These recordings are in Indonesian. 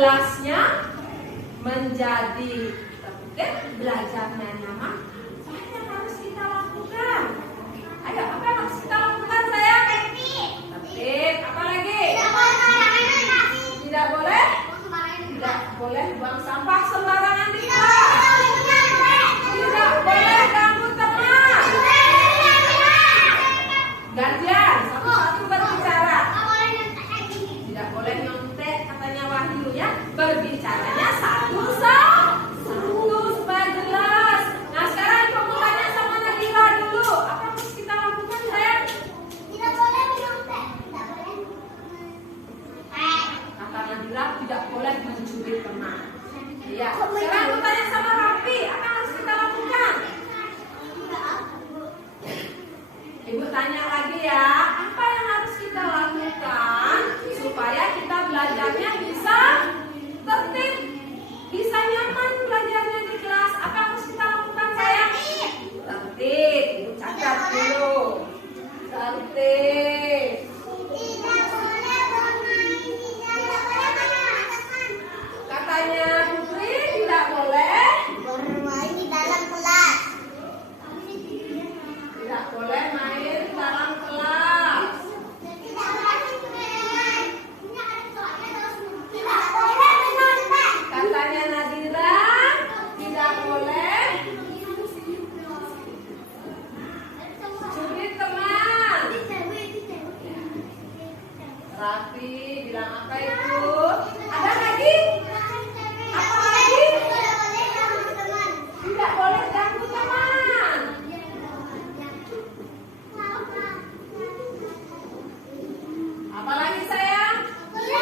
kelasnya menjadi tertib, belajarnya nyaman. Apa yang harus kita lakukan? Ayo, apa yang harus kita lakukan sayang? Tertib. Apa lagi? Tidak boleh? Tidak boleh buang sampah sembarangan di kelas. Tidak boleh ganggu teman. Gantian, satu-satu berbicara. Tidak boleh nyontek, katanya Wahyu ya. Berbicaranya satu-satu supaya jelas. Nah sekarang ibu mau tanya sama Nadira dulu. Apa yang harus kita lakukan sayang? Tidak boleh menyontek. Kata Nadira tidak boleh mencuri teman. Iya. Sekarang aku tanya sama Rafi, apa yang harus kita lakukan? Ibu tanya lagi ya, apa yang harus kita lakukan supaya kita belajarnya bisa tertib, bisa nyaman belajarnya di kelas? Apa yang harus kita lakukan sayang? Tertib. Ibu catat dulu. Tertib. Tidak boleh bermain, tidak boleh main. Katanya Putri tidak boleh. Bermain di dalam kelas. Tidak boleh main dalam kelas. Tidak boleh menonton. Katanya Nadira tidak boleh curi teman. Rafi bilang apa itu? Ada lagi? Apa lagi? Tidak boleh ganggu teman. Apa lagi sayang? Oke.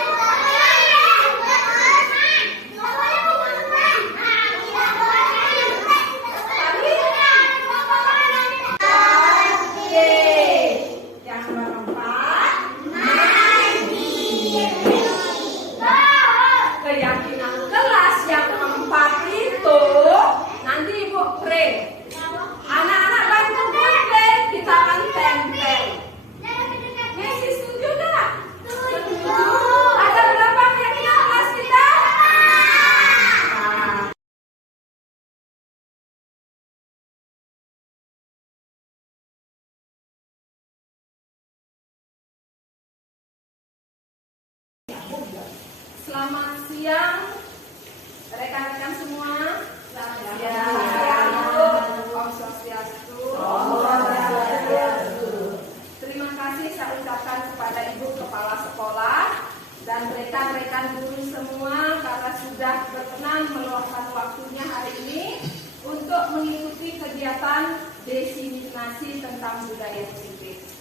Yang keempat, keyakinan kelas yang keempat itu nanti ibu print. Anak-anak bantu print, kita akan tempel. Messi setuju nggak? Setuju. Ada berapa keyakinan kelas kita? Selamat siang rekan-rekan semua. Selamat siang. Om Swastiastu. Terima kasih saya ucapkan kepada Ibu Kepala Sekolah dan rekan-rekan guru semua karena sudah berkenan meluangkan waktunya hari ini untuk mengikuti kegiatan diseminasi tentang budaya positif.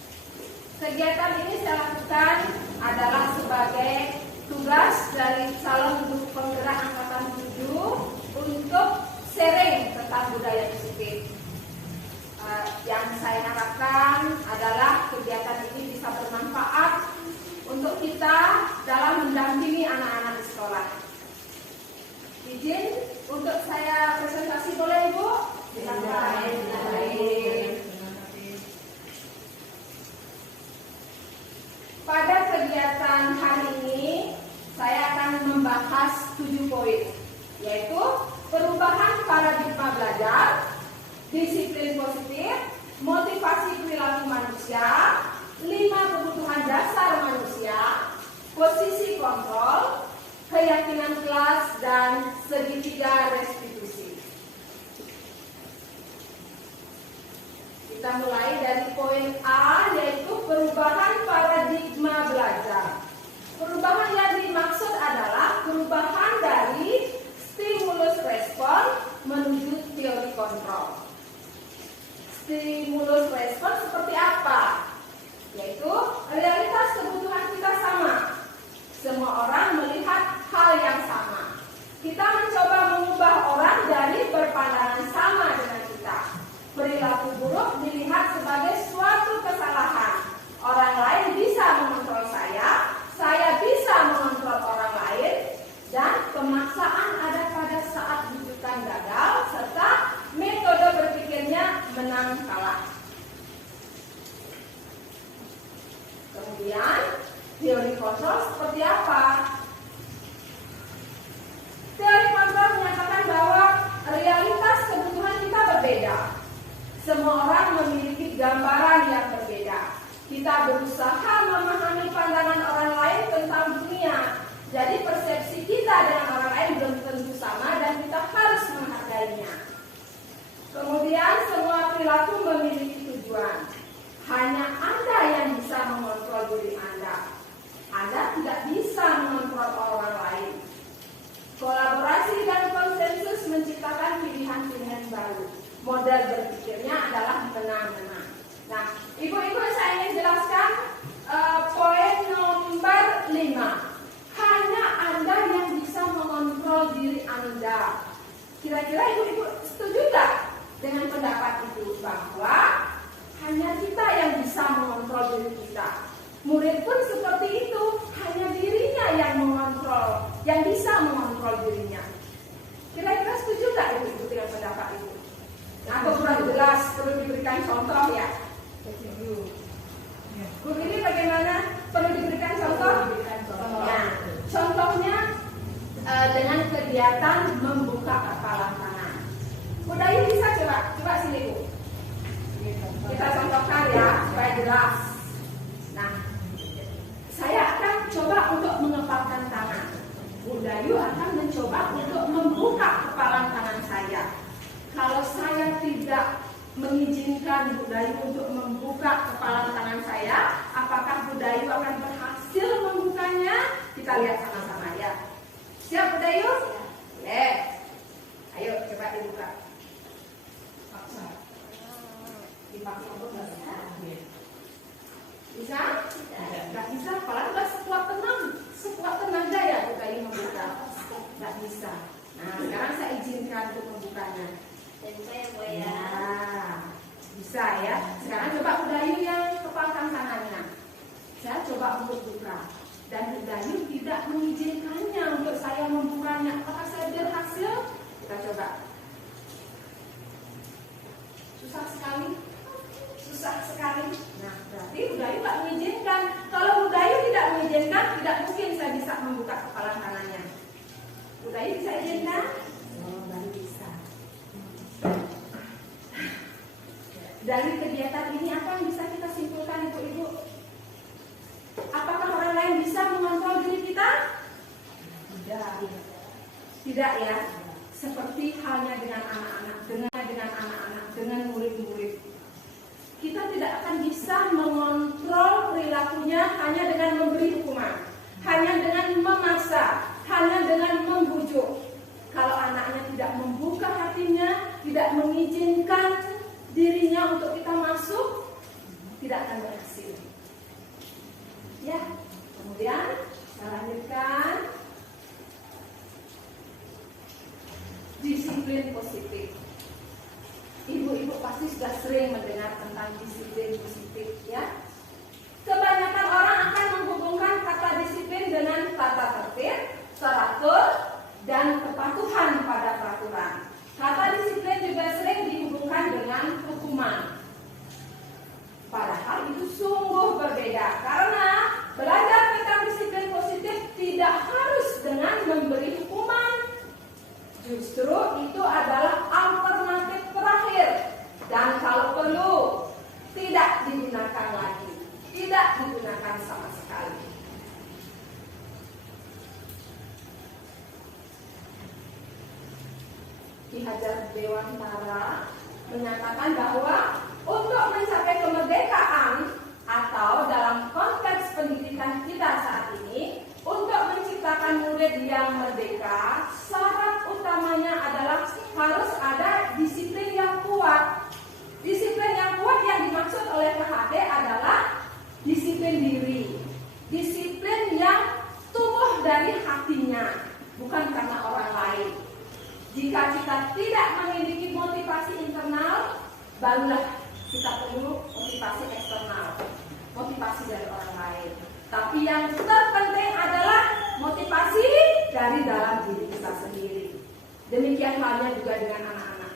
Kegiatan ini saya lakukan adalah sebagai tugas dari calon guru penggerak angkatan 7 untuk sharing tentang budaya positif. Yang saya harapkan adalah kegiatan ini bisa bermanfaat untuk kita dalam mendampingi anak-anak di sekolah. Izin untuk saya presentasi boleh Ibu? Baik. Pada kegiatan hari ini saya akan membahas 7 poin, yaitu perubahan paradigma belajar, disiplin positif, motivasi perilaku manusia, 5 kebutuhan dasar manusia, posisi kontrol, keyakinan kelas, dan segitiga restitusi. Kita mulai dari poin A, yaitu perubahan paradigma belajar. Perubahan yang dimaksud adalah perubahan dari stimulus respon menuju teori kontrol. Stimulus respon seperti apa? Yaitu realitas kebutuhan kita sama. Semua orang melihat hal yang sama. Kita mencoba mengubah orang dari berpandangan sama dengan kita. Perilaku buruk dilihat sebagai suatu kesalahan. Orang lain bisa mengontrol saya bisa mengontrol orang lain, dan pemaksaan ada pada saat rujukan gagal, serta metode berpikirnya menang kalah. Kemudian, teori kontrol seperti apa? Semua orang memiliki gambaran yang berbeda. Kita berusaha memahami pandangan orang lain tentang dunia. Jadi persepsi kita dengan orang lain belum tentu sama dan kita harus menghargainya. Kemudian semua perilaku memiliki tujuan. Hanya Anda yang bisa mengontrol diri Anda. Anda tidak bisa mengontrol orang lain. Kolaborasi dan konsensus menciptakan pilihan-pilihan baru. Model berpikirnya adalah menang-menang. Nah, ibu-ibu saya ingin jelaskan poin nomor 5. Hanya Anda yang bisa mengontrol diri Anda. Kira-kira ibu-ibu setuju nggak dengan pendapat itu bahwa hanya kita yang bisa mengontrol diri kita? Murid pun seperti itu, hanya dirinya yang mengontrol, yang bisa mengontrol dirinya. Kira-kira setuju nggak ibu-ibu dengan pendapat itu? Atau kurang jelas, perlu diberikan contoh ya? Bu ini bagaimana? Perlu diberikan contoh? Ya, contohnya dengan kegiatan membuka kepala tangan. Bu Dayu bisa coba sini Bu. Kita contohkan ya supaya jelas. Nah, saya akan coba untuk mengepalkan tangan. Bu Dayu akan mencoba untuk membuka kepala tangan saya. Kalau saya tidak mengizinkan Bu Dayu untuk membuka kepala tangan saya, apakah Bu Dayu akan berhasil membukanya? Kita lihat sama-sama ya. Siap Bu Dayu? Ya. Ayo coba dibuka. Paksa. Dipaksa bisa? Tidak bisa. Apalagi nggak sekuat tenaga ya Bu Dayu membuka. Tidak bisa. Nah sekarang saya izinkan untuk membukanya. Ya, bisa ya. Sekarang coba Bu Dayu yang kepalkan tangannya. Saya coba untuk buka. Dan Bu Dayu tidak mengizinkannya untuk saya membukanya. Apakah saya berhasil? Kita coba. Susah sekali. Nah, berarti Bu Dayu tidak mengizinkan. Kalau Bu Dayu tidak mengizinkan, tidak mungkin saya bisa membuka kepala tangannya. Bu Dayu bisa izinkan? Oh, baru bisa. Dari kegiatan ini apa yang bisa kita simpulkan ibu-ibu? Apakah orang lain bisa mengontrol diri kita? Tidak ya. Seperti halnya dengan anak-anak, dengan murid-murid. Kita tidak akan bisa mengontrol perilakunya hanya dengan memberi hukuman, hanya dengan memaksa, hanya dengan membujuk. Kalau anaknya tidak membuka hatinya, tidak mengizinkan dirinya untuk kita masuk, tidak akan berhasil. Ya, kemudian kita lanjutkan disiplin positif. Ibu-ibu pasti sudah sering mendengar tentang disiplin positif, ya. Kebanyakan orang akan menghubungkan kata disiplin dengan tata tertib, teratur, dan kepatuhan pada peraturan. Kata disiplin juga sering dihubungkan dengan hukuman. Padahal itu sungguh berbeda, karena belajar tentang disiplin positif tidak harus dengan memberi hukuman. Justru itu adalah alternatif terakhir, dan kalau perlu tidak digunakan lagi, tidak digunakan sama sekali. Ki Hajar Dewantara menyatakan bahwa untuk mencapai kemerdekaan atau dalam konteks pendidikan kita saat ini, untuk menciptakan murid yang merdeka, syarat utamanya adalah harus ada disiplin yang kuat. Disiplin yang kuat yang dimaksud oleh KHD adalah disiplin diri, disiplin yang tumbuh dari hatinya, bukan karena orang lain. Jika kita tidak memiliki motivasi internal, barulah kita perlu motivasi eksternal, motivasi dari orang lain. Tapi yang terpenting adalah motivasi dari dalam diri kita sendiri. Demikian halnya juga dengan anak-anak.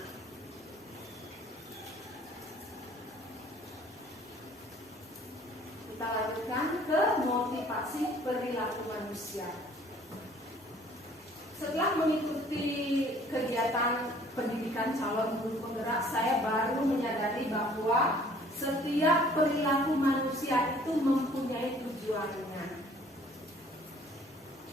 Kita lanjutkan ke motivasi perilaku manusia. setelah mengikuti kegiatan pendidikan calon guru penggerak, saya baru menyadari bahwa setiap perilaku manusia itu mempunyai tujuannya.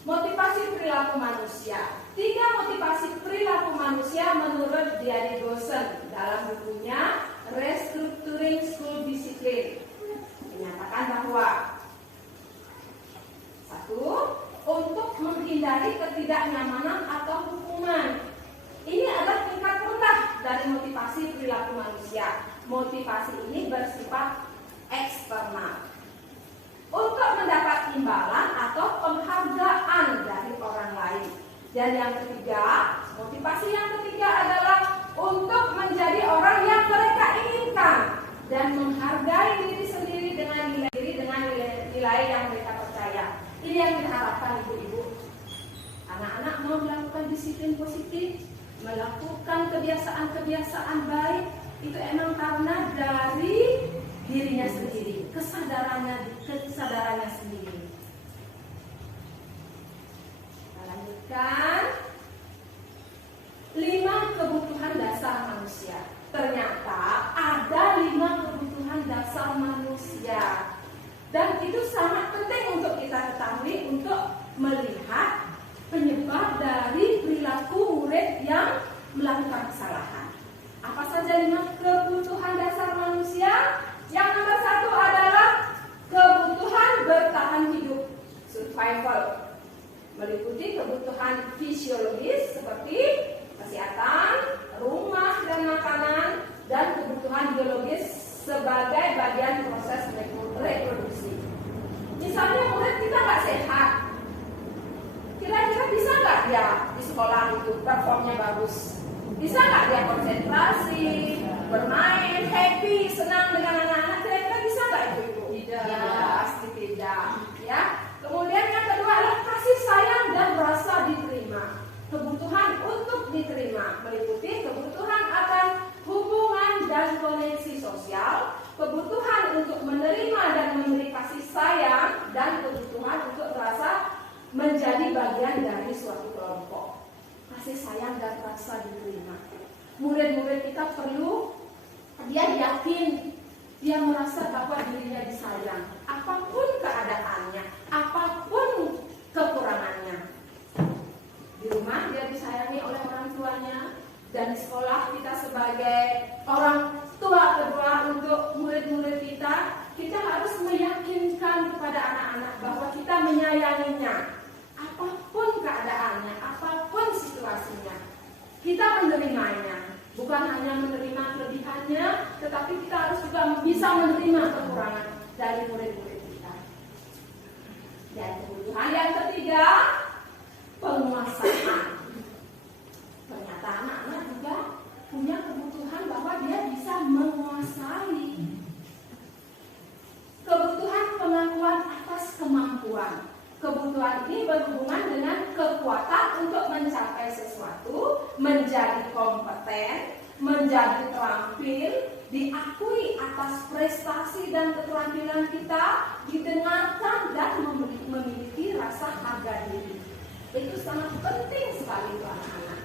Motivasi perilaku manusia. 3 motivasi perilaku manusia menurut Diary Dawson dalam bukunya Restructuring School Discipline menyatakan bahwa 1. Untuk menghindari ketidaknyamanan atau hukuman. Ini adalah tingkat rendah dari motivasi perilaku manusia. Motivasi ini bersifat eksternal. Untuk mendapat imbalan atau penghargaan dari orang lain. Dan yang ketiga, motivasi yang ketiga adalah untuk menjadi orang yang mereka inginkan dan menghargai diri sendiri dengan nilai yang mereka percaya. Ini yang kita harapkan ibu-ibu. Anak-anak mau melakukan disiplin positif, melakukan kebiasaan-kebiasaan baik, itu emang karena dari dirinya sendiri, kesadarannya sendiri. Kita lanjutkan. 5 kebutuhan dasar manusia. Ternyata ada 5 kebutuhan dasar manusia. Dan itu sangat penting untuk kita ketahui untuk melihat penyebab dari perilaku murid yang melakukan kesalahan. Apa saja 5 kebutuhan dasar manusia? Yang nomor 1 adalah kebutuhan bertahan hidup, survival. Meliputi kebutuhan fisiologis seperti kesehatan, rumah dan makanan, dan kebutuhan biologis sebagai bagian proses reproduksi. Misalnya murid kita nggak sehat, kira-kira bisa nggak dia di sekolah itu performnya bagus? Bisa nggak dia konsentrasi, bermain, happy, senang dengan anak-anak? Kira-kira bisa nggak ibu-ibu? Tidak. Ya, pasti tidak. Ya. Kemudian yang kedua adalah kasih sayang dan rasa diterima. Kebutuhan untuk diterima meliputi kebutuhan akan hubungan dan koneksi sosial, kebutuhan untuk menerima dan memberi kasih sayang, dan kebutuhan untuk merasa menjadi bagian dari suatu kelompok. Kasih sayang dan rasa diterima. Murid-murid kita perlu dia yakin, dia merasa bahwa dirinya disayang, apapun keadaannya, apapun kekurangannya. Di rumah dia disayangi oleh orang tuanya, dan di sekolah kita sebagai orang tua kedua untuk murid-murid kita harus meyakinkan kepada anak-anak bahwa kita menyayanginya. Apapun keadaannya, apapun situasinya, kita menerimanya. Bukan hanya menerima kelebihannya, tetapi kita harus juga bisa menerima kekurangan dari murid-murid kita. Dan kebutuhan yang ketiga, penguasaan. Ternyata anak-anak juga punya kebutuhan bahwa dia bisa menguasai. Kebutuhan pengakuan atas kemampuan. Kebutuhan ini berhubungan dengan kekuatan untuk mencapai sesuatu, menjadi kompeten, menjadi terampil, diakui atas prestasi dan keterampilan kita, didengarkan dan memiliki rasa harga diri. Itu sangat penting sekali untuk anak-anak.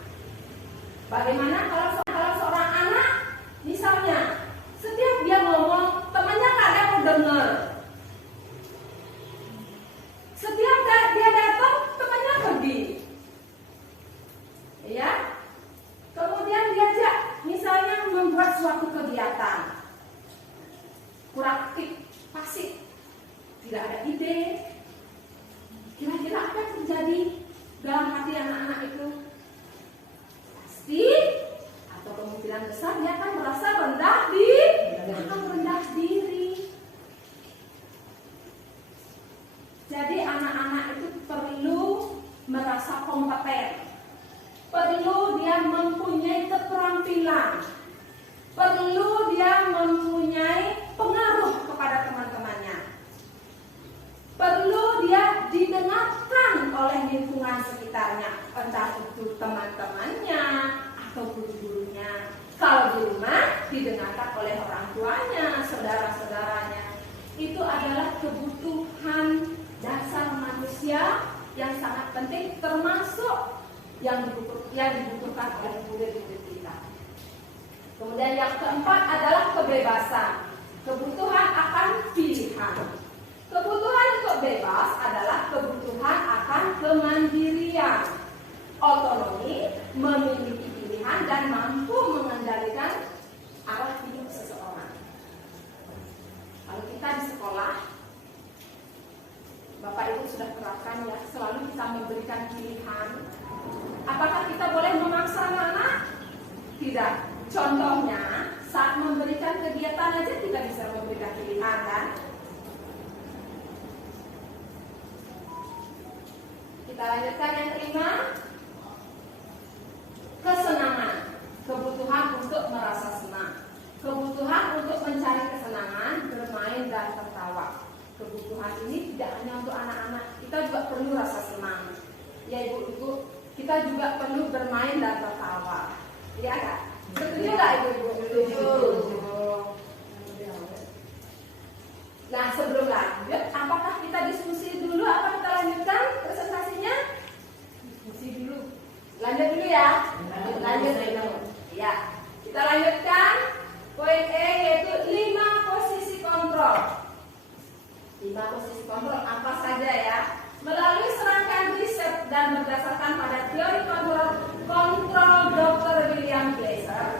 Bagaimana kalau seorang anak, misalnya, setiap dia ngomong, temannya nggak ada yang dengar. Setiap dia datang, temannya pergi. Ya. Kemudian diajak, misalnya membuat suatu kegiatan. Kurang aktif, pasif, tidak ada ide. Kira-kira apa yang terjadi dalam hati anak-anak itu? Pasti atau kemungkinan besar dia akan merasa rendah diri. Jadi anak-anak itu perlu merasa kompeten, perlu dia mempunyai keterampilan, perlu dia mempunyai pengaruh kepada teman-temannya, perlu dia didengarkan oleh lingkungan sekitarnya, entah itu teman-temannya atau guru-gurunya. Kalau di rumah didengarkan oleh orang tuanya, saudara-saudaranya. Itu adalah kebutuhan dasar manusia yang sangat penting, termasuk yang dibutuhkan oleh murid-murid kita. Kemudian yang keempat adalah kebebasan. Kebutuhan akan pilihan. Kebutuhan untuk bebas adalah kebutuhan akan kemandirian, otonomi, memiliki pilihan dan mampu mengendalikan arah hidup seseorang. Kalau kita di sekolah, Bapak Ibu sudah terapkan ya, selalu kita memberikan pilihan. Apakah kita boleh memaksa anak? Tidak. Contohnya, saat memberikan kegiatan aja kita bisa memberikan pilihan kan? Kita lanjutkan yang kelima. Kesenangan. Kebutuhan untuk merasa senang. Kebutuhan untuk mencari kesenangan, bermain dan tertawa. Kebutuhan ini tidak hanya untuk anak-anak, kita juga perlu rasa senang. Ya ibu-ibu, kita juga perlu bermain dan tertawa. Iya kan? Setuju nggak ibu-ibu? Setuju. Nah sebelum lanjut, apakah kita diskusi dulu? Apa kita lanjutkan presentasinya? Diskusi dulu. Lanjut dulu ya. Lanjut dulu. Ya. Kita lanjutkan poin E yaitu 5 posisi kontrol. 5 posisi kontrol apa saja ya? Melalui serangkaian riset dan berdasarkan pada teori kontrol Dr. William Glasser,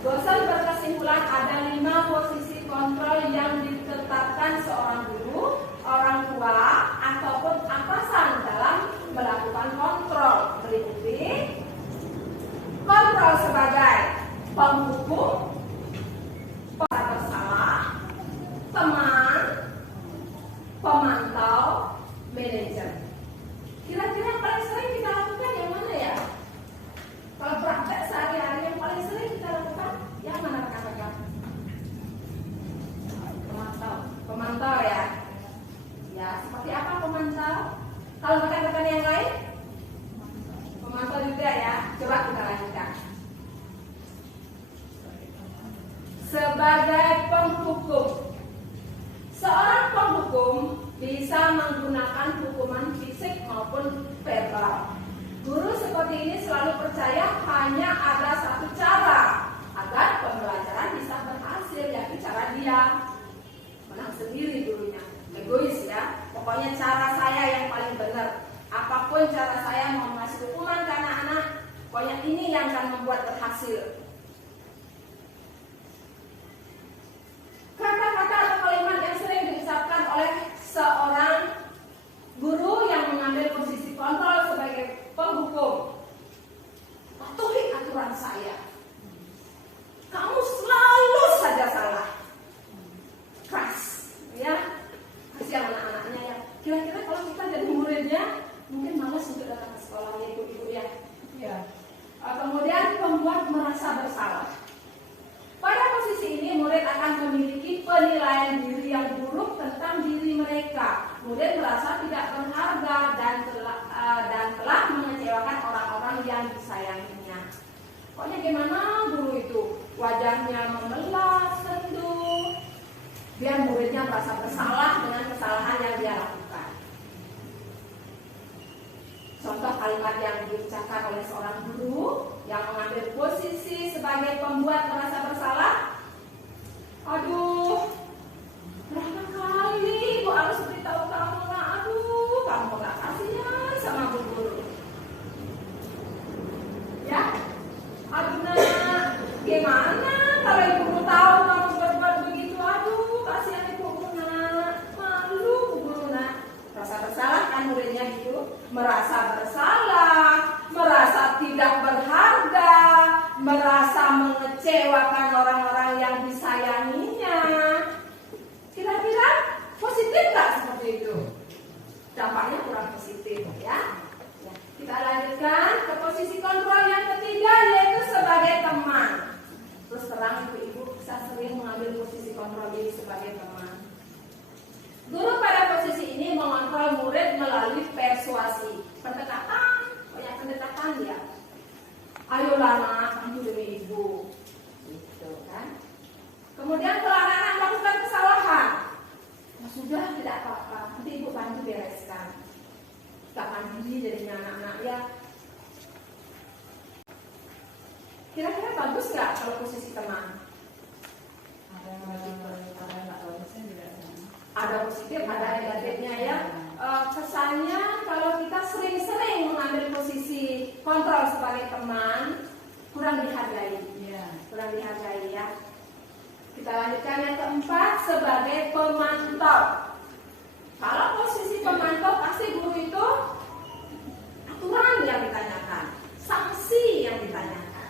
dosen berkesimpulan ada 5 posisi kontrol yang ditetapkan seorang guru, orang tua, ataupun atasan dalam melakukan kontrol. Berikut kontrol sebagai penghukum, bersalah, teman, pemantau, manajer. Kira-kira yang paling sering kita lakukan yang mana ya? Kalau praktek sehari-hari yang paling sering kita lakukan yang mana rekan-rekan? Pemantau ya. Ya, seperti apa pemantau? Kalau rekan-rekan yang lain? Pemantau juga ya. Coba kita lanjutkan. Sebagai penghukum. Seorang penghukum bisa menggunakan hukuman fisik maupun verbal. Guru seperti ini selalu percaya hanya ada satu cara agar pembelajaran bisa berhasil, yakni cara dia menang sendiri gurunya. Egois ya, pokoknya cara saya yang paling benar. Apapun cara saya mau ngasih hukuman ke anak-anak, pokoknya ini yang akan membuat berhasil. Kata-kata atau kalimat yang sering diucapkan oleh seorang guru yang mengambil posisi kontrol sebagai penghukum. Patuhi aturan saya. Kamu selalu saja salah. Keras, ya. Kasihan anak-anaknya ya. Kira-kira kalau kita jadi muridnya, mungkin malas untuk datang ke sekolahnya ibu-ibu ya. Ya. Kemudian membuat merasa bersalah. Pada posisi ini murid akan memiliki penilaian diri yang buruk tentang diri mereka. Murid merasa tidak berharga dan telah mengecewakan orang-orang yang disayanginya. Pokoknya gimana guru itu? Wajahnya memelas, sendu. Biar muridnya merasa bersalah dengan kesalahan yang dia lakukan. Contoh kalimat yang diucapkan oleh seorang guru yang mengambil posisi sebagai pembuat merasa bersalah. Aduh, berapa kali ibu harus beritahu kamu nak? Aduh, kamu gak kasihan sama bu guru. Ya, aduh nak, gimana kalau ibu guru tahu kamu berbuat begitu? Aduh, kasihan ibu guru nak, malu bu guru nak. Merasa bersalah kan muridnya gitu, merasa bersalah, merasa tidak berharga, merasa mengecewakan orang-orang yang disayanginya. Kira-kira positif nggak seperti itu? Dampaknya kurang positif ya. Kita lanjutkan ke posisi kontrol yang ketiga yaitu sebagai teman. Terus terang ibu-ibu bisa sering mengambil posisi kontrol ini sebagai teman. Guru pada posisi ini mengontrol murid melalui persuasi, pendekatan, banyak pendekatan ya. Ayolah nak, maju demi ibu, gitu kan. Kemudian kalau anak-anak melakukan kesalahan, ya sudah tidak apa-apa, nanti ibu bantu bereskan. Tak mandiri jadinya anak-anak ya. Kira-kira bagus nggak kalau posisi teman? Ada positif, ada negatifnya ya. Kesannya kalau kita sering-sering mengambil posisi kontrol sebagai teman, kurang dihargai. Kurang dihargai ya. Kita lanjutkan yang keempat, sebagai pemantau. Kalau posisi pemantau, pasti guru itu aturan yang ditanyakan, sanksi yang ditanyakan.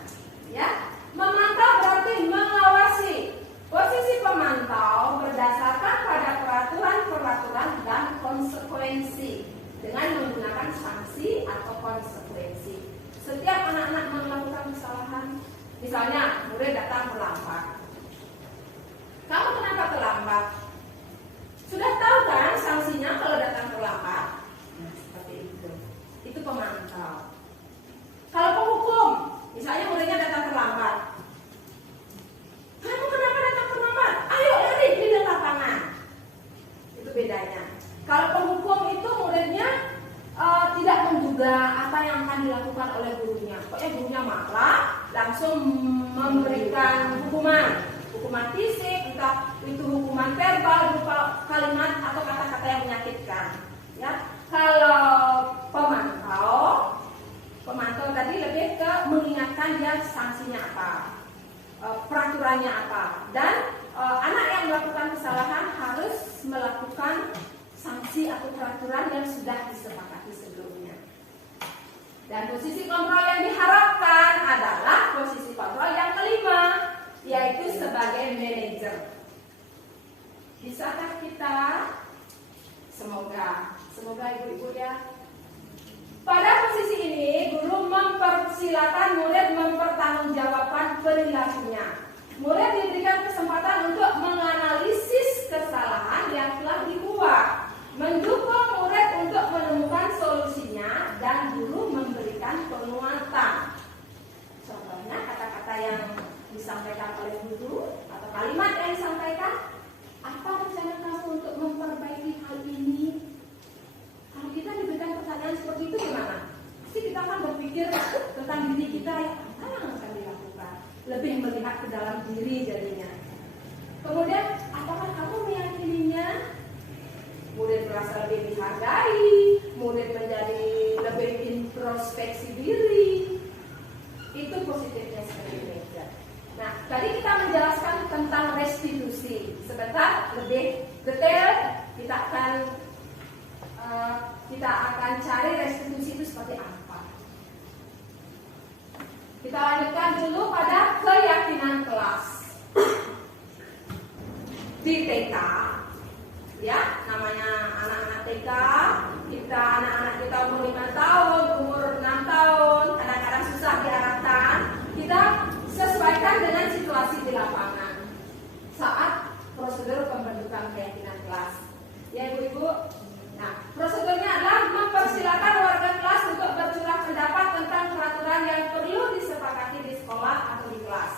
Ya, memantau berarti mengawasi. Posisi pemantau berdasarkan pada peraturan dan konsekuensi dengan menggunakan sanksi atau konsekuensi. Setiap anak-anak melakukan kesalahan, misalnya murid datang terlambat. Kamu kenapa terlambat? Sudah tahu kan sanksinya kalau datang terlambat? Nah, seperti itu. Itu pemantau. Kalau penghukum, misalnya muridnya datang terlambat. Kamu kenapa datang terlambat? Ayo lari di lapangan. Itu bedanya. Kalau penghukum itu muridnya tidak menduga apa yang akan dilakukan oleh gurunya. Pokoknya gurunya marah, langsung memberikan hukuman fisik, entah itu hukuman verbal berupa kalimat atau kata-kata yang menyakitkan. Ya, kalau pemantau tadi lebih ke mengingatkan dia sanksinya apa, peraturannya apa, dan anak yang melakukan kesalahan harus melakukan sanksi atau peraturan yang sudah disepakati sebelumnya. Dan posisi kontrol yang diharapkan adalah posisi kontrol yang kelima, yaitu sebagai manajer. Bisakah kita? Semoga ibu-ibu ya. Pada posisi ini, guru mempersilakan murid mempertanggungjawabkan perilakunya. Murid diberikan kesempatan untuk menganalisis kesalahan yang telah dibuat, mendukung murid untuk menemukan solusinya, dan guru memberikan penguatan. Contohnya kata-kata yang disampaikan oleh guru atau kalimat yang disampaikan, apa rencana kamu untuk memperbaiki hal ini? Kalau kita diberikan pertanyaan seperti itu gimana? Pasti kita akan berpikir tentang diri kita, ya apa yang akan dilakukan? Lebih melihat ke dalam diri jadinya. Kemudian, apakah kamu meyakininya? Murid merasa lebih dihargai, murid menjadi lebih introspeksi diri. Itu positifnya sebagai manajer. Nah, tadi kita menjelaskan tentang restitusi. Sebentar lebih detail kita akan cari restitusi itu seperti apa. Kita lanjutkan dulu pada keyakinan kelas. Di TK, ya, namanya anak-anak TK, anak-anak kita umur 5 tahun, umur 6 tahun, kadang-kadang susah diarahkan. Kita sesuaikan dengan situasi di lapangan saat prosedur pembentukan keyakinan kelas. Ya ibu-ibu, nah prosedurnya adalah mempersilakan warga kelas untuk bercurah pendapat tentang peraturan yang perlu disepakati di sekolah atau di kelas.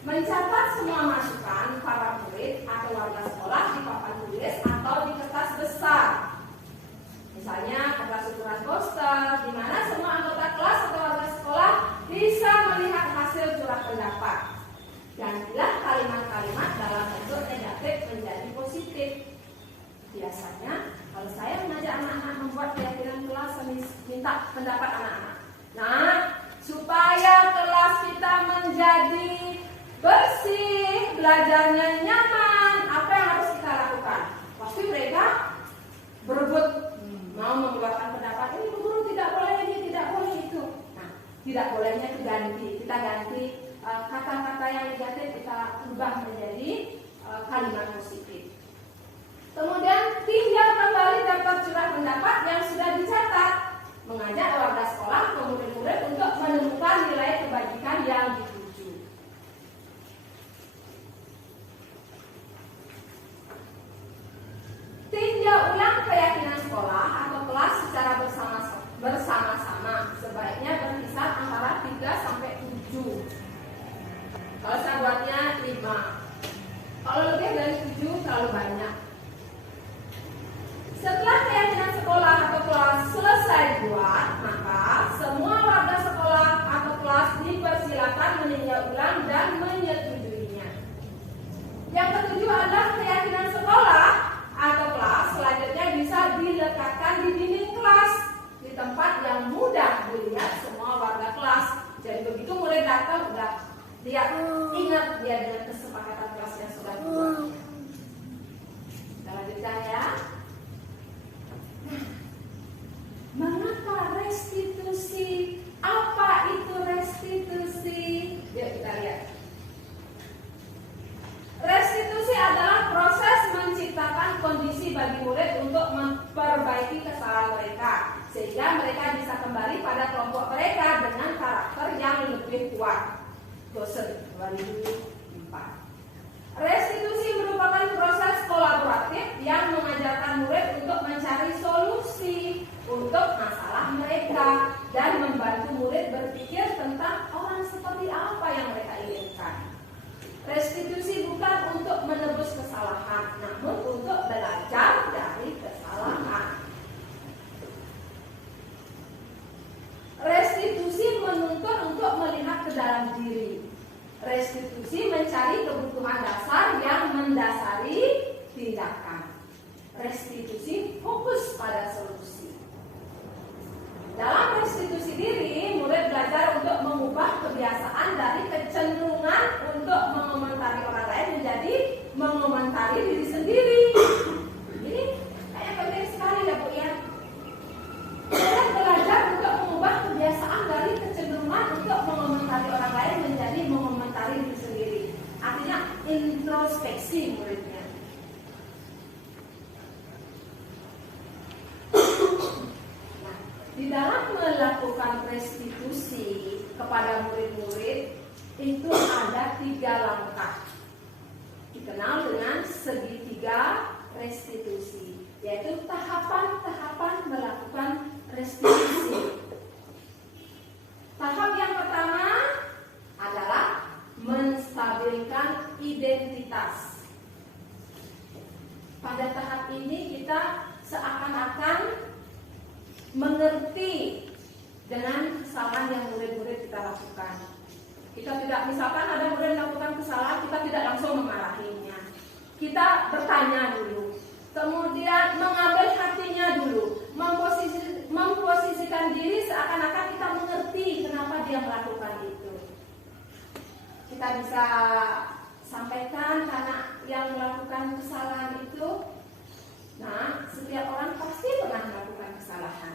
Mencatat semua masukan para murid atau warga sekolah di papan tulis atau di kertas besar. Misalnya kertas ukuran poster, di mana semua anggota kelas atau warga sekolah bisa melihat hasil curah pendapat. Gantilah kalimat-kalimat dalam bentuk negatif menjadi positif. Biasanya kalau saya mengajak anak-anak membuat keyakinan kelas, minta pendapat anak-anak. Nah, supaya kelas kita menjadi bersih, belajarnya nyaman, apa yang harus kita lakukan? Pasti mereka berebut mau mengeluarkan pendapat, ini guru tidak boleh ini, tidak boleh itu. Nah, tidak bolehnya kita ganti kata-kata yang negatif, kita ubah menjadi kalimat positif. Kemudian tinjau kembali daftar curah pendapat yang sudah dicatat, mengajak warga sekolah ke murid-murid untuk menemukan nilai kebajikan yang dituju. Tinjau ulang keyakinan sekolah atau kelas secara bersama-sama, sebaiknya berkisar antara 3 sampai 7. Kalau saya buatnya 5. Kalau lebih dari 7 terlalu banyak. Setelah keyakinan sekolah atau kelas selesai buat, maka semua warga Dia ingat dia dengan kesepakatan kelas yang sudah dibuat. Kita lanjutkan ya. Mengapa restitusi? Apa itu restitusi? Yuk kita lihat. Restitusi adalah proses menciptakan kondisi bagi murid untuk memperbaiki kesalahan mereka, sehingga mereka bisa kembali pada kelompok mereka dengan karakter yang lebih kuat. Dosen 2004. Restitusi merupakan proses kolaboratif yang mengajarkan murid untuk mencari solusi untuk masalah mereka dan membantu murid berpikir tentang orang seperti apa yang mereka inginkan. Restitusi bukan untuk menebus kesalahan, namun untuk belajar dari kesalahan. Restitusi menuntut untuk melihat ke dalam diri. Restitusi mencari kebutuhan dasar yang mendasari tindakan. Restitusi fokus pada solusi. Dalam restitusi diri, murid belajar untuk mengubah kebiasaan dari kecenderungan untuk mengomentari orang lain menjadi mengomentari diri sendiri. Ini kayak penting sekali ya Bu ya. Murid belajar untuk mengubah kebiasaan dari kecenderungan untuk mengomentari orang lain menjadi mengomentari diri sendiri. Artinya introspeksi muridnya. Di dalam melakukan restitusi kepada murid-murid itu ada 3 langkah, dikenal dengan segitiga restitusi, yaitu tahapan-tahapan melakukan restitusi. Tahap yang pertama adalah menstabilkan identitas. Pada tahap ini kita seakan-akan mengerti dengan kesalahan yang murid-murid kita lakukan. Kita tidak, misalkan ada murid melakukan kesalahan, kita tidak langsung memarahinya. Kita bertanya dulu, kemudian mengambil hatinya dulu, memposisikan diri seakan-akan kita mengerti kenapa dia melakukan itu. Kita bisa sampaikan karena yang melakukan kesalahan itu, nah, setiap orang pasti pernah melakukan kesalahan.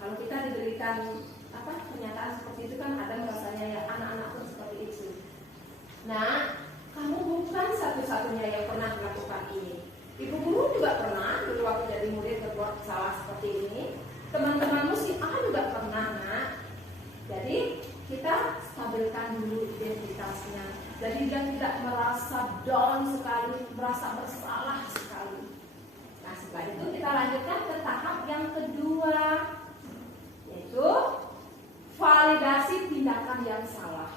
Kalau kita diberikan pernyataan seperti itu kan ada rasanya ya, anak-anak pun seperti itu. Nah, kamu bukan satu-satunya yang pernah melakukan ini. Ibu guru juga pernah dulu waktu jadi murid berbuat salah seperti ini. Teman-temanmu si A juga pernah, nak. Jadi kita stabilkan dulu identitasnya. Jadi dia tidak merasa down sekali, merasa bersalah sekali. Nah, setelah itu kita lanjutkan ke tahap yang kedua, yaitu validasi tindakan yang salah.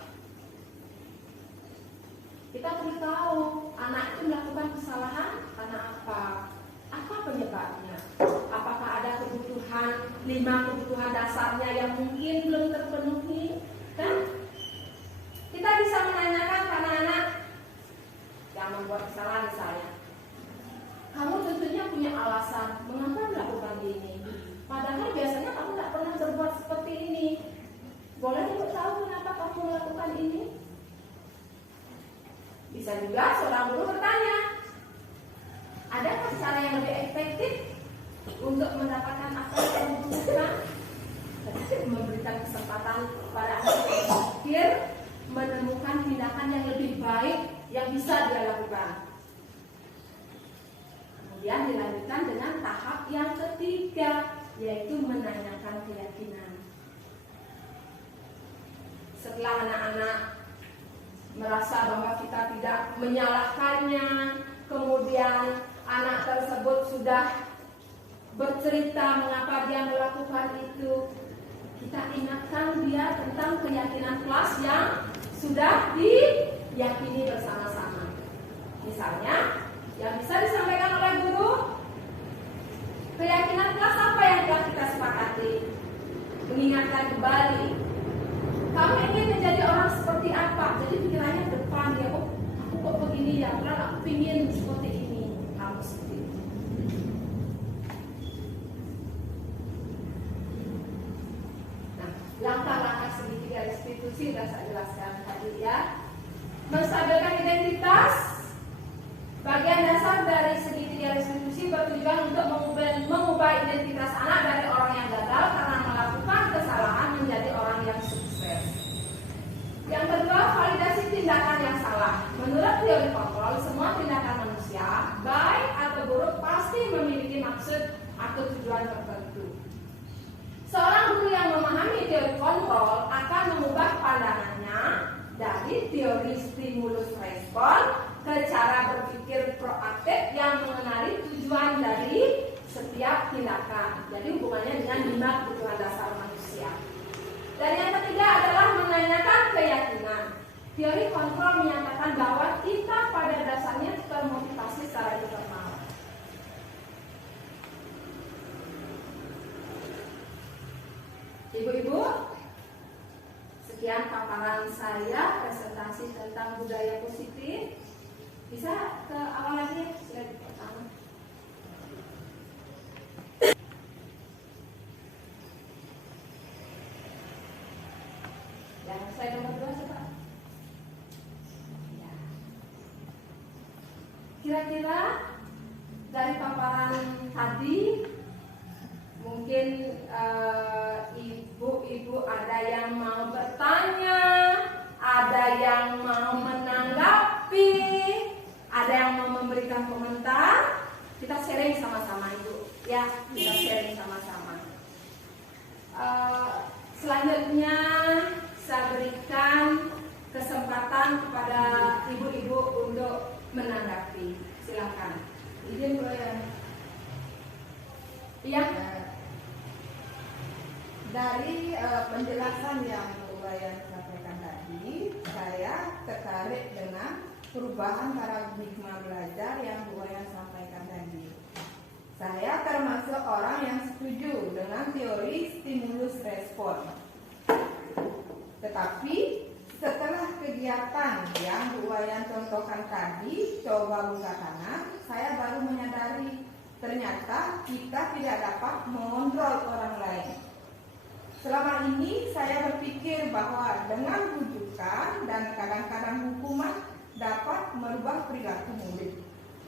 Kita perlu tahu anak itu melakukan kesalahan karena apa? Apa penyebabnya? Apakah ada kebutuhan, 5 kebutuhan dasarnya yang mungkin belum terpenuhi? Kan? Kita bisa menanyakan ke anak-anak yang membuat kesalahan misalnya, kamu tentunya punya alasan mengapa melakukan ini. Padahal biasanya kamu tidak pernah berbuat seperti ini. Boleh ibu tahu kenapa kamu melakukan ini? Bisa juga seorang guru bertanya, adakah cara yang lebih efektif untuk mendapatkan apa yang kamu butuhkan? Memberikan kesempatan pada anak berpikir, menemukan tindakan yang lebih baik yang bisa dia lakukan. Kemudian dilanjutkan dengan tahap yang ketiga, yaitu menanyakan keyakinan. Setelah anak-anak merasa bahwa kita tidak menyalahkannya, kemudian anak tersebut sudah bercerita mengapa dia melakukan itu, kita ingatkan dia tentang keyakinan kelas yang sudah diyakini bersama-sama. Misalnya, yang bisa disampaikan oleh guru, keyakinan kelas apa yang telah kita sepakati? Mengingatkan kembali, kamu ingin menjadi orang seperti apa? Jadi pikirannya ke depan ya, oh aku kok begini ya, karena aku ingin seperti ini. Kamu seperti itu. Nah, langkah-langkah segitiga restitusi institusi sudah saya jelaskan tadi ya. Menstabilkan identitas, bagian dasar dari segitiga restitusi bertujuan untuk mengubah identitas anak dari orang yang gagal karena melakukan kesalahan menjadi orang yang sukses. Yang kedua, validasi tindakan yang salah. Menurut teori kontrol, semua tindakan manusia, baik atau buruk, pasti memiliki maksud atau tujuan tertentu. Seorang guru yang memahami teori kontrol akan mengubah pandangannya dari teori stimulus respon ke cara berpikir proaktif yang mengenali tujuan dari setiap tindakan. Jadi hubungannya dengan 5 kebutuhan dasar manusia. Dan yang ketiga adalah menanyakan keyakinan. Teori kontrol menyatakan bahwa kita pada dasarnya termotivasi secara internal. Ibu-ibu, sekian paparan saya presentasi tentang budaya positif. Bisa ke awal lagi, slide pertama. Yang slide nomor 2 coba. Ya. Kira-kira dari paparan tadi mungkin ibu-ibu ada yang mau bertanya, ada yang mau menanggapi, ada yang mau memberikan komentar. Kita sharing sama-sama ibu, ya kita sharing sama-sama. Selanjutnya saya berikan kesempatan kepada ibu-ibu untuk menanggapi. Silakan. Izin Bu ya. Iya. Dari penjelasan yang Bu Wayan sampaikan tadi, saya tertarik dengan perubahan paradigma belajar yang Bu Wayan sampaikan tadi. Saya termasuk orang yang setuju dengan teori stimulus respon. Tetapi setelah kegiatan yang Bu Wayan contohkan tadi, coba buka kanan, saya baru menyadari ternyata kita tidak dapat mengontrol orang lain. Selama ini saya berpikir bahwa dengan rujukan dan kadang-kadang hukuman dapat merubah perilaku murid.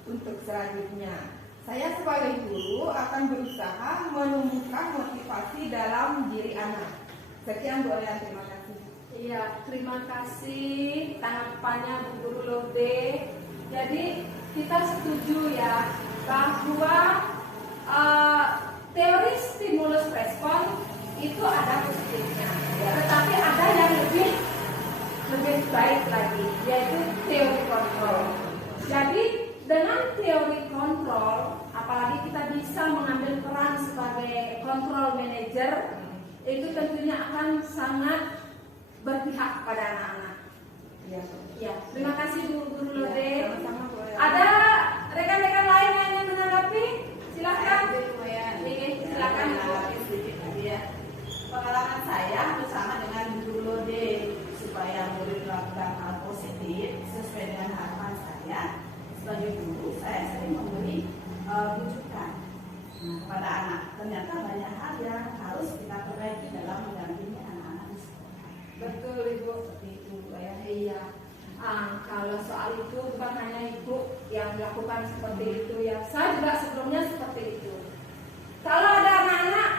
Untuk selanjutnya, saya sebagai guru akan berusaha menumbuhkan motivasi dalam diri anak. Sekian Bu Wayan, terima kasih. Iya, terima kasih tanggapannya Bu Guru Lode. Jadi kita setuju ya bahwa teori stimulus respon itu ada positifnya, ya. Tetapi ada yang lebih baik lagi, yaitu teori kontrol. Jadi dengan teori kontrol, apalagi kita bisa mengambil peran sebagai control manager, itu tentunya akan sangat berpihak pada anak-anak. Ya. Ya, terima kasih Bu Guru Lode. Ya, sama-sama, Bu Wayan. Ada rekan-rekan lain yang ingin menanggapi? Silakan. Silakan Bu. Ya. Pengalaman saya bersama dengan Bu Lode supaya murid melakukan hal positif sesuai dengan harapan saya sebagai guru, saya sering memberi rujukan kepada anak. Ternyata banyak hal yang harus kita perbaiki dalam mendampingi anak-anak di sekolah. Betul Ibu, seperti itu ya. Iya. Kalau soal itu bukan hanya Ibu yang melakukan seperti itu ya. Saya juga sebelumnya seperti itu. Kalau ada anak-anak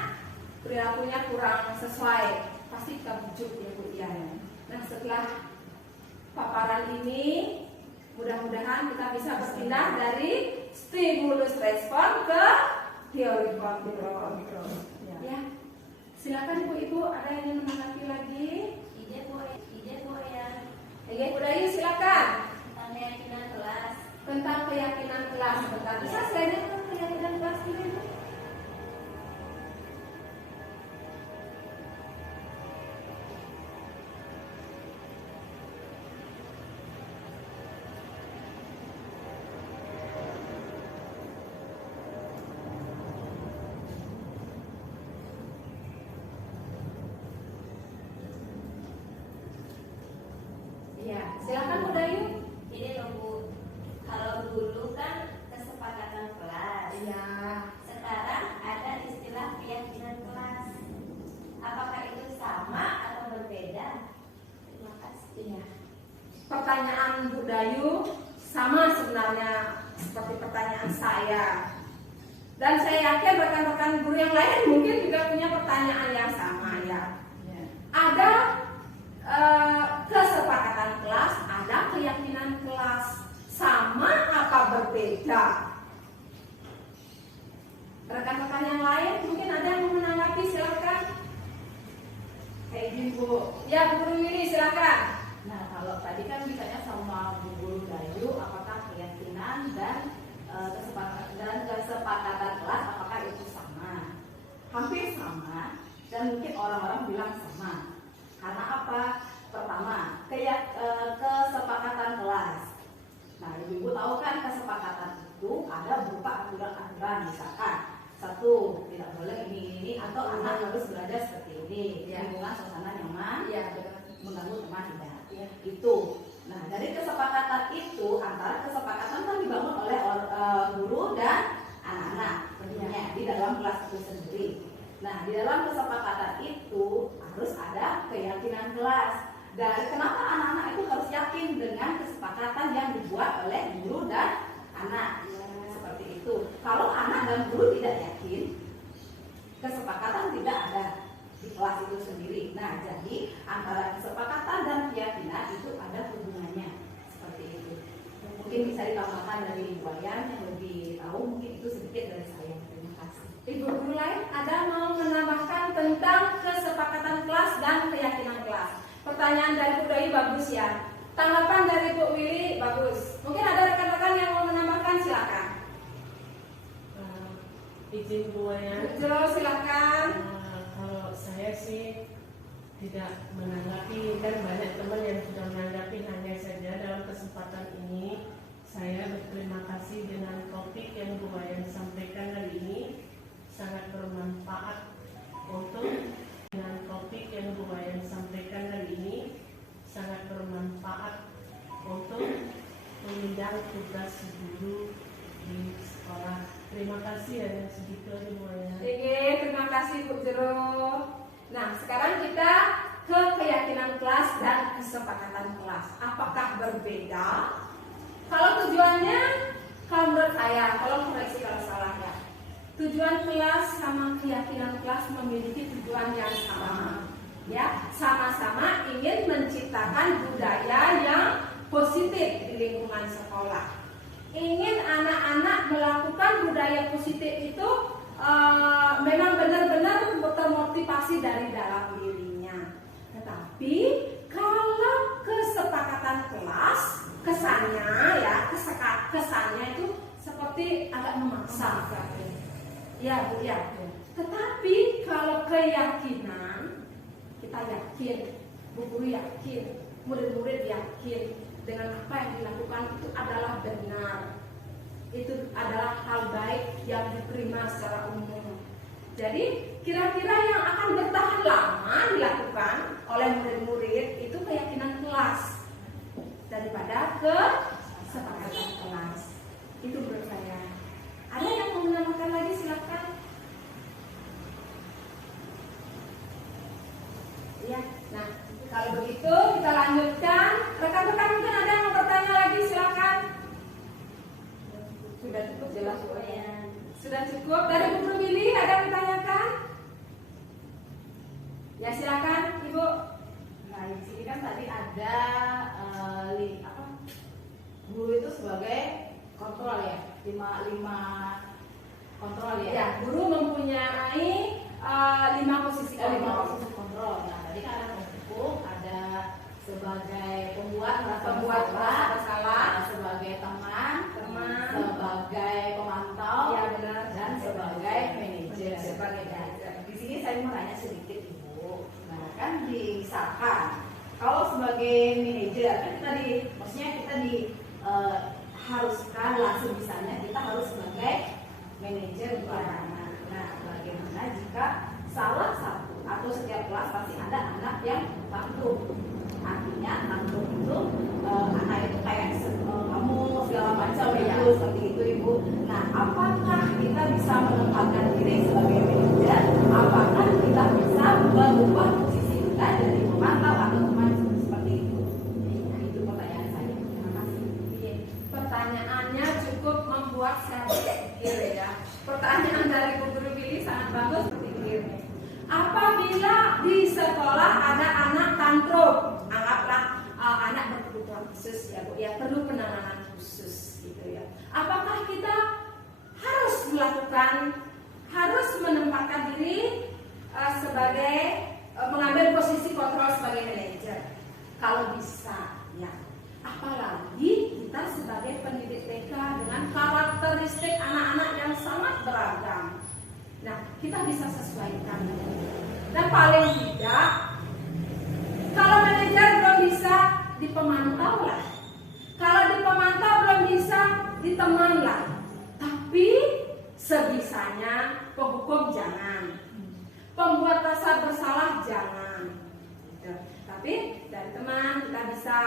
perilakunya kurang sesuai, pasti kita bujuk ya Bu ya. Nah setelah paparan ini, mudah-mudahan kita bisa berpindah dari stimulus respon ke teori kontrol. Ya. Silakan Ibu-ibu, ada yang ingin menanggapi lagi? Ide Bu ya. Oke, Bu Dayu silakan. Tentang keyakinan kelas. Tentang keyakinan kelas. Bentar, bisa slide tentang keyakinan kelas ini Bu? Ya, silakan Bu Dayu. Ini loh Bu, kalau dulu kan kesepakatan kelas. Iya. Sekarang ada istilah keyakinan kelas. Apakah itu sama atau berbeda? pertanyaan Bu Dayu sama sebenarnya seperti pertanyaan saya. Dan saya yakin rekan-rekan guru yang lain mungkin juga punya pertanyaan yang sama ya. Ada kesepakatan kelas, ada keyakinan kelas, sama apa berbeda? Rekan-rekan yang lain mungkin ada yang mau menanggapi, silakan. Izin Bu. Ya, Bu Guru Willy silakan. Nah, kalau tadi kan misalnya sama Bu Guru Dayu, apakah keyakinan dan kesepakatan kelas apakah itu sama? Hampir sama, dan mungkin orang-orang bilang sama. Karena apa? Pertama, kesepakatan kelas. Nah, Ibu tahu kan kesepakatan itu ada berupa aturan-aturan, misalkan satu, tidak boleh ini atau anak harus belajar seperti ini, lingkungan suasana nyaman, mengganggu teman tidak. Itu. Nah, dari kesepakatan itu, antara kesepakatan kan dibangun oleh guru dan anak-anak tentunya di dalam kelas itu sendiri. Nah, di dalam kesepakatan itu harus ada keyakinan kelas. Dan kenapa anak-anak itu harus yakin dengan kesepakatan yang dibuat oleh guru dan anak? Seperti itu. Kalau anak dan guru tidak yakin, kesepakatan tidak ada di kelas itu sendiri. Nah, jadi antara kesepakatan dan keyakinan itu ada hubungannya. Seperti itu. Mungkin bisa ditambahkan dari Ibu Wayan yang lebih tahu, mungkin itu sedikit dari saya. Terima kasih. Ibu guru lain ada mau menambahkan tentang kesepakatan kelas dan keyakinan kelas? Pertanyaan dari Bu Dayu bagus ya. Tanggapan dari Bu Willy bagus. Mungkin ada rekan-rekan yang mau menambahkan, silakan. Izin Bu Wayan. Jero silakan. Kalau saya sih tidak menanggapi, kan banyak teman yang sudah menanggapi, hanya saja dalam kesempatan ini saya berterima kasih dengan topik yang Bu Wayan sampaikan hari ini, sangat bermanfaat untuk menyidang tugas guru di sekolah. Terima kasih ya, segitu aja Bu Wayan. Oke, terima kasih Bu Jero. Nah, sekarang kita ke keyakinan kelas dan kesepakatan kelas. Apakah berbeda? Kalau tujuannya, kalau menurut saya, kalau koreksi kalau salah ya, tujuan kelas sama keyakinan kelas memiliki tujuan yang sama. Ya, sama-sama ingin menciptakan budaya yang positif di lingkungan sekolah. Ingin anak-anak melakukan budaya positif itu memang benar-benar termotivasi dari dalam dirinya. Tetapi kalau kesepakatan kelas, kesannya ya, kesannya itu seperti agak memaksa. Ya Bu ya. Tetapi kalau keyakinan, kita yakin, Bu guru yakin, murid-murid yakin dengan apa yang dilakukan itu adalah benar. Itu adalah hal baik yang diterima secara umum. Jadi kira-kira yang akan bertahan lama dilakukan oleh murid-murid itu keyakinan kelas daripada kesepakatan kelas. Itu menurut saya. Ada yang mau menambahkan lagi, silakan. Ya, nah kalau begitu kita lanjutkan. Rekan-rekan mungkin ada yang mau bertanya lagi, silakan. Sudah cukup jelas Bu Wayan. Sudah cukup. Dari Bu Guru Willy ada yang ditanyakan? Ya silakan Ibu. Nah di sini kan tadi ada guru itu sebagai kontrol ya, lima kontrol ya. Ya, guru mempunyai 5 posisi lima posisi kontrol. Nah tadi kan ada penghukum, ada sebagai pembuat merasa bersalah, sebagai teman, sebagai pemantau, ya benar, dan sebagai manajer. Di sini saya mau nanya sedikit Ibu. Nah kan misalkan kalau sebagai manajer kan maksudnya kita haruskan lah sebisanya kita harus sebagai manajer untuk anak. Nah bagaimana jika salah satu atau setiap kelas pasti ada anak yang tantrum? Artinya tantrum itu anak itu kayak kamu segala macam itu seperti itu Ibu. Nah apakah kita bisa menempatkan diri sebagai manajer? Apakah kita bisa merubah posisi kita dari pemantau atau teman seperti itu? Nah itu pertanyaan apakah kita harus menempatkan diri sebagai mengambil posisi kontrol sebagai manajer? Kalau bisa, ya. Apalagi kita sebagai pendidik TK dengan karakteristik anak-anak yang sangat beragam. Nah, kita bisa sesuaikan. Dan paling tidak, kalau manajer belum bisa, di pemantau lah. Kalau di pemantau belum bisa, di teman lah. Tapi sebisanya penghukum jangan, pembuat rasa bersalah jangan. Gitu. Tapi dari teman kita bisa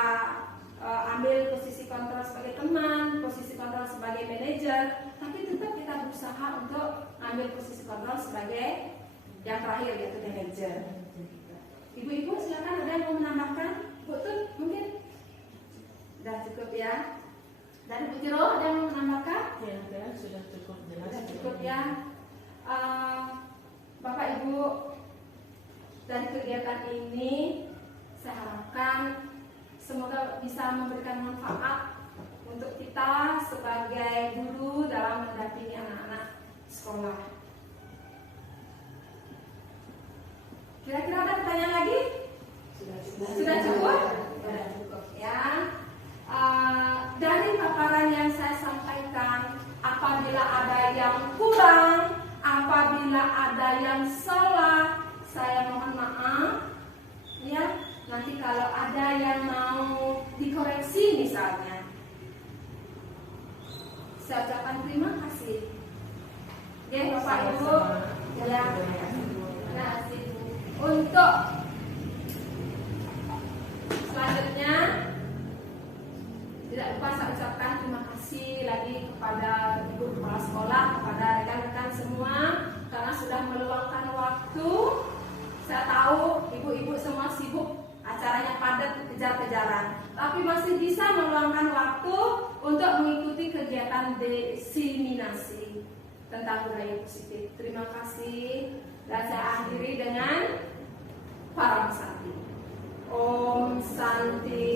ambil posisi kontrol sebagai teman, posisi kontrol sebagai manajer. Tapi tetap kita berusaha untuk ambil posisi kontrol sebagai yang terakhir, yaitu manajer. Ibu-ibu silakan, ada yang mau menambahkan? Bu Tut mungkin? Sudah cukup ya. Dan Bu Jero ada yang mau menambahkan? Ya, sudah cukup jelas. Sudah cukup ya. Bapak Ibu, dari kegiatan ini saya harapkan semoga bisa memberikan manfaat untuk kita sebagai guru dalam mendampingi anak-anak sekolah. Kira-kira ada pertanyaan lagi? Sudah cukup? Sudah cukup ya. Dari paparan yang saya sampaikan, apabila ada yang kurang, apabila ada yang salah, saya mohon maaf ya. Nanti kalau ada yang mau dikoreksi misalnya, saya ucapkan terima kasih. Oke, Bapak Ibu, ya, terima kasih. Untuk selanjutnya, tidak lupa saya ucapkan terima kasih lagi kepada Ibu Kepala Sekolah, kepada rekan-rekan semua karena sudah meluangkan waktu. Saya tahu ibu-ibu semua sibuk, acaranya padat, kejar-kejaran, tapi masih bisa meluangkan waktu untuk mengikuti kegiatan diseminasi tentang budaya positif. Terima kasih. Dan saya akhiri dengan Param Santi. Om Santi.